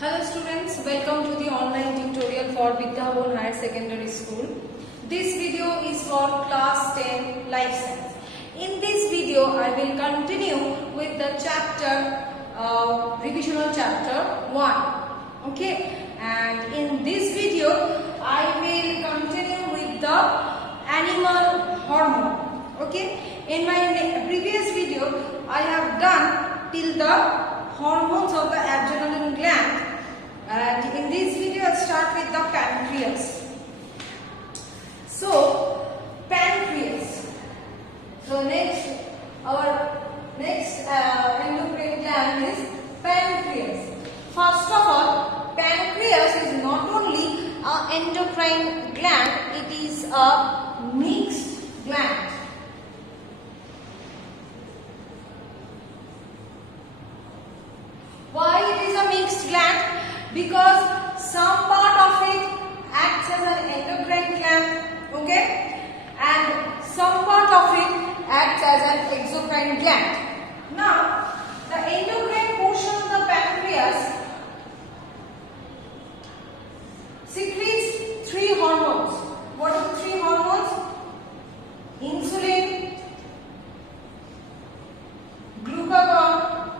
Hello students, welcome to the online tutorial for Vidya Higher Secondary School. This video is for class 10 life science. In this video I will continue with the chapter revisional chapter 1. Okay, and in this video I will continue with the animal hormone. Okay, in my previous video I have done till the hormones of the adrenal gland, and in this video I'll start with the pancreas. So pancreas. So our next endocrine gland is pancreas. First of all, pancreas is not only an endocrine gland, it is a mixed gland. Why it is a mixed gland? Because some part of it acts as an endocrine gland, okay, and some part of it acts as an exocrine gland. Now, the endocrine portion of the pancreas secretes three hormones. What are the three hormones? Insulin, glucagon,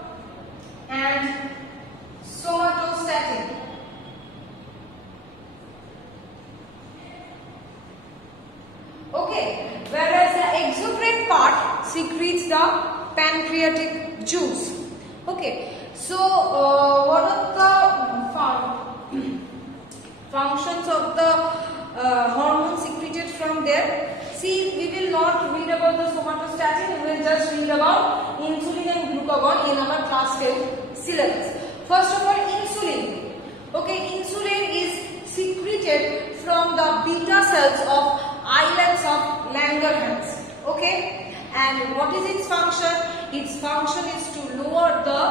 and somatostatin. Okay, whereas the exocrine part secretes the pancreatic juice. Okay, so what are the functions of the hormone secreted from there? See, we will not read about the somatostatin, we will just read about insulin and glucagon in our class 10 syllabus. First of all, insulin. Okay, insulin is secreted from the beta cells of islets of Langerhans. Okay, and what is its function? Its function is to lower the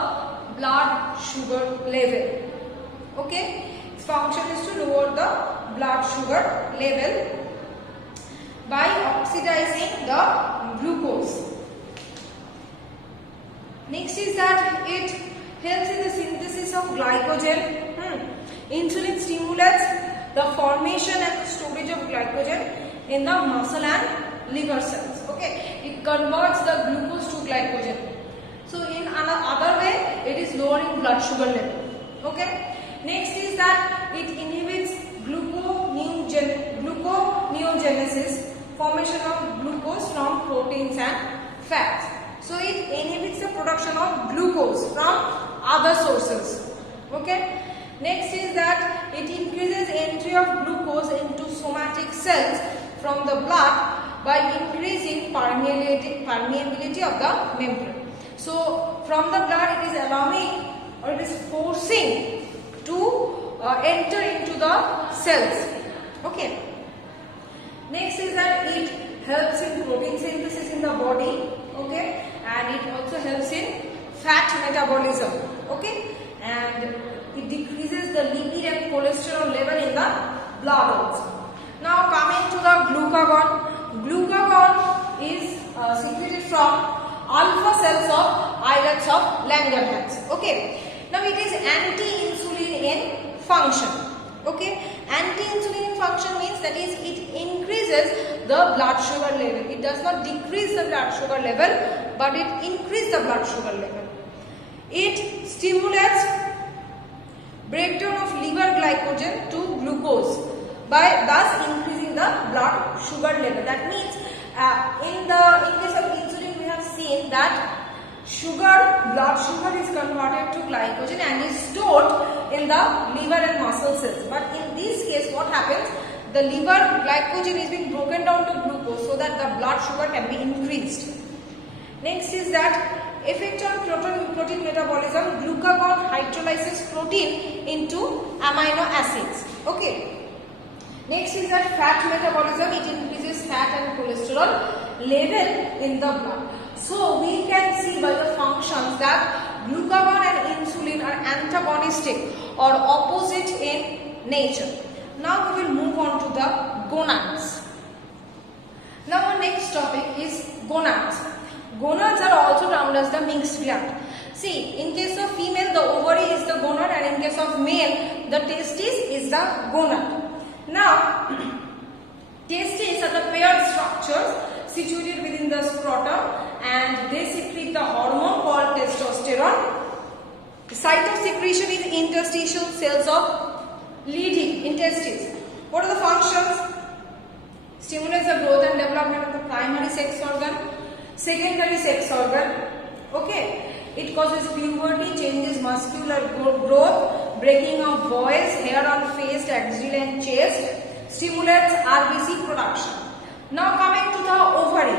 blood sugar level. Okay, its function is to lower the blood sugar level by oxidizing the glucose. Next is that it helps in the synthesis of glycogen. Insulin stimulates the formation and storage of glycogen in the muscle and liver cells. Okay, it converts the glucose to glycogen. So in another way, it is lowering blood sugar level. Okay. Next is that it inhibits gluconeogenesis, formation of glucose from proteins and fats. So it inhibits the production of glucose from other sources. Okay. Next is that it increases entry of glucose into somatic cells from the blood by increasing permeability of the membrane. So from the blood it is allowing or it is forcing to enter into the cells. Okay. Next is that it helps in protein synthesis in the body. Okay, and it also helps in fat metabolism. Okay, and it decreases the lipid and cholesterol level in the blood also. Now coming to the glucagon. Glucagon is secreted from alpha cells of islets of Langerhans. Okay, now it is anti-insulin in function. Okay, anti-insulin in function means that is it increases the blood sugar level. It does not decrease the blood sugar level, but it increases the blood sugar level. It stimulates breakdown of liver glycogen to glucose by thus increasing the blood sugar level. That means in case of insulin we have seen that blood sugar is converted to glycogen and is stored in the liver and muscle cells. But in this case what happens? The liver glycogen is being broken down to glucose so that the blood sugar can be increased. Next is that effect on protein metabolism. Glucagon hydrolyzes protein into amino acids. Okay. Next is that fat metabolism. It increases fat and cholesterol level in the blood. So we can see by the functions that glucagon and insulin are antagonistic or opposite in nature. Now we will move on to the gonads. Now our next topic is gonads. Gonads are also termed as the mixed gland. See, in case of female, the ovary is the gonad, and in case of male, the testis is the gonad. Now, testes are the paired structures situated within the scrotum, and they secrete the hormone called testosterone. The site of secretion is interstitial cells of Leydig, intestines. What are the functions? Stimulates the growth and development of the primary sex organ, secondary sex organ. Okay. It causes puberty, changes muscular growth, breaking of voice, hair on face, axial and chest, stimulates RBC production. Now coming to the ovary.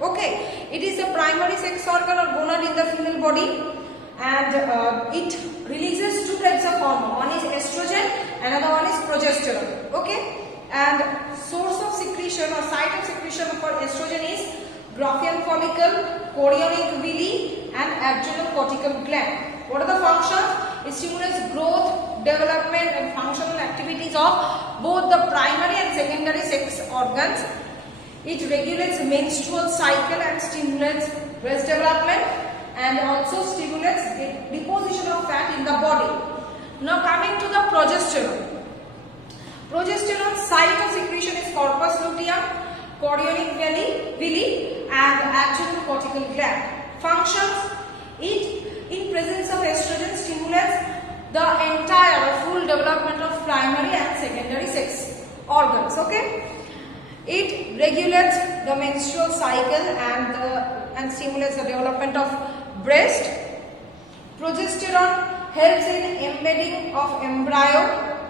Okay, it is the primary sex organ or gonad in the female body, and it releases two types of hormone. One is estrogen, another one is progesterone. Okay, and source of secretion or site of secretion for estrogen is Graafian follicle, chorionic villi, and adrenal cortical gland. What are the functions? It stimulates growth, development, and functional activities of both the primary and secondary sex organs. It regulates menstrual cycle and stimulates breast development, and also stimulates the deposition of fat in the body. Now coming to the progesterone. Progesterone site of secretion is corpus luteum, chorionic villi, and adrenal cortical gland. Functions: it, in presence of estrogen, stimulates the entire or full development of primary and secondary sex organs. Okay, it regulates the menstrual cycle and stimulates the development of breast. Progesterone helps in embedding of embryo,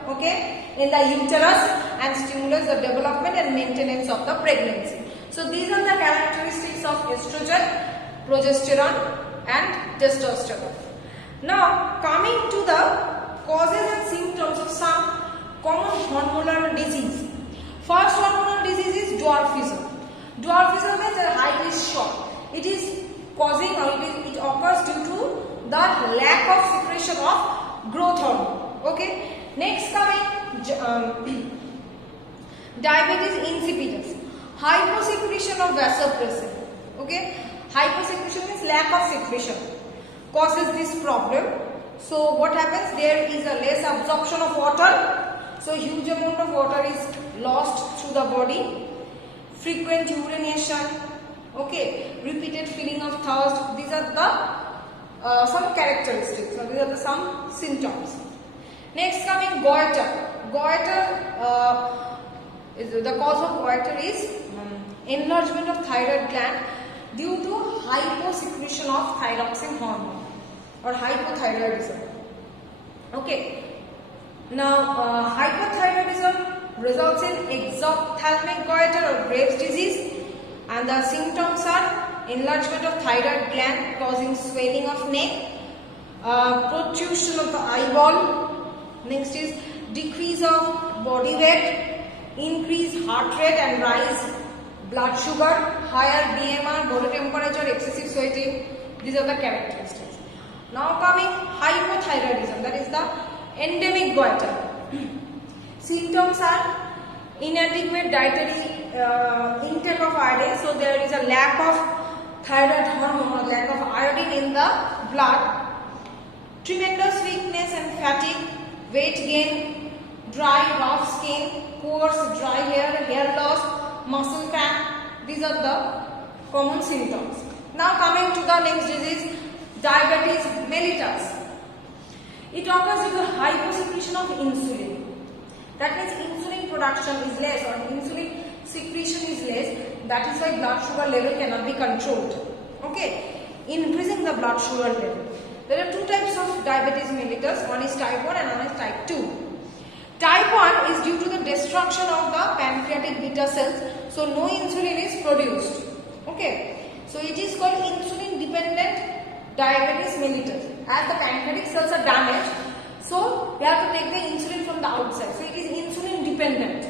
okay, in the uterus, and stimulates the development and maintenance of the pregnancy. So these are the characteristics of estrogen, progesterone, and testosterone. Now coming to the causes and symptoms of some common hormonal disease. First hormonal disease is dwarfism. Dwarfism means the height is short. It is causing, or it occurs due to the lack of secretion of growth hormone. Okay. Next coming diabetes insipidus. Hyposecretion of vasopressin. Okay. Hyposecretion means lack of secretion causes this problem. So what happens? There is a less absorption of water. So huge amount of water is lost through the body. Frequent urination. Okay. Repeated feeling of thirst. These are the some characteristics. So these are the some symptoms. Next coming goiter. Goiter is the cause of goiter is enlargement of thyroid gland due to hyposecretion of thyroxine hormone or hypothyroidism. Okay. Now hypothyroidism results in exophthalmic goiter or Graves' disease, and the symptoms are enlargement of thyroid gland causing swelling of neck, protrusion of the eyeball. Next is decrease of body weight, increased heart rate and rise blood sugar, higher BMR, body temperature, excessive sweating. These are the characteristics. Now coming hypothyroidism, that is the endemic goiter. Symptoms are inadequate dietary intake of iodine. So there is a lack of thyroid hormone or lack of iodine in the blood. Tremendous weakness and fatigue, weight gain, dry rough skin, coarse dry hair, hair loss, muscle cramp. These are the common symptoms. Now coming to the next disease, diabetes mellitus. It occurs due to hyposecretion of insulin. That means insulin production is less or insulin secretion is less. That is why blood sugar level cannot be controlled. Okay, increasing the blood sugar level. There are two types of diabetes mellitus. One is type 1 and one is type 2. Type 1 is due to the destruction of the pancreatic beta cells. So no insulin is produced. Okay, so it is called insulin dependent diabetes mellitus. As the pancreatic cells are damaged, so we have to take the insulin from the outside. So it is insulin dependent.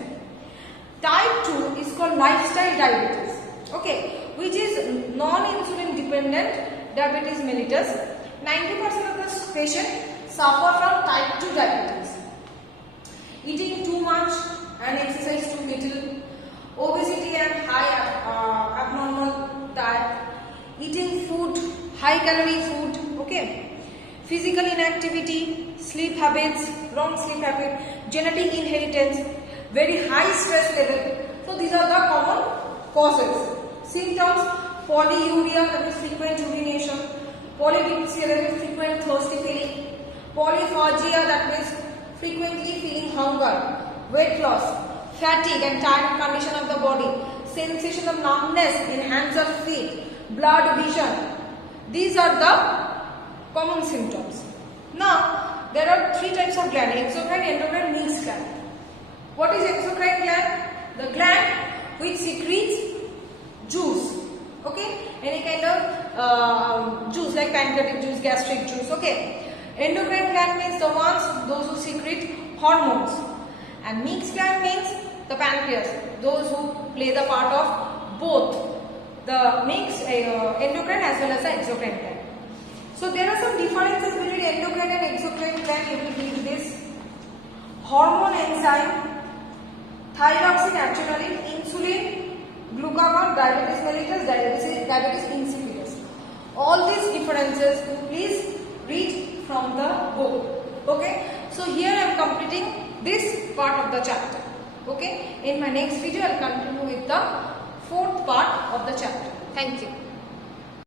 Type 2 is called lifestyle diabetes. Okay, which is non-insulin dependent diabetes mellitus. 90% of the patients suffer from type 2 diabetes. Eating too much and exercise too little, obesity and high abnormal diet, eating food, high calorie food, okay, physical inactivity, sleep habits, wrong sleep habit, genetic inheritance, very high stress level. So these are the common causes. Symptoms: polyuria, that is frequent urination; polydipsia, that is frequent thirsty feeling; polyphagia, that means frequently feeling hunger; weight loss; fatigue and tired condition of the body; sensation of numbness in hands or feet; blurred vision. These are the common symptoms. Now, there are three types of gland: exocrine, endocrine, Meals gland. What is exocrine gland? The gland which secretes juice. Okay, any kind of juice like pancreatic juice, gastric juice. Okay. Endocrine gland means the ones those who secrete hormones, and Meals gland means the pancreas, those who play the part of both the endocrine as well as the exocrine gland. So there are some differences between endocrine and exocrine gland. You will read this: hormone enzyme, thyroxine, adrenaline, insulin, glucagon, diabetes mellitus, diabetes insipidus. All these differences please read from the book. Okay. So here I am completing this part of the chapter. Okay. In my next video I will continue with the fourth part of the chapter. Thank you.